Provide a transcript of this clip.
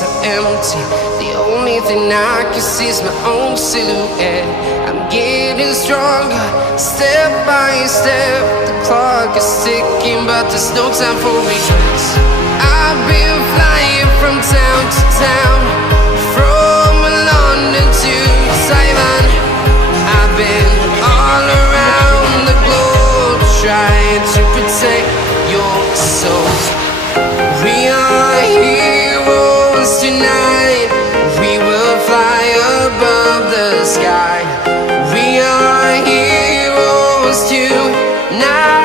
so empty. The only thing I can see is my own silhouette. I'm getting stronger, step by step. The clock is ticking, but there's no time for regrets. I've been flying from town to town, from London to Taiwan. I've been all around the globe trying to protect your soul. We are heroes tonight. We will fly above the sky. We are heroes tonight.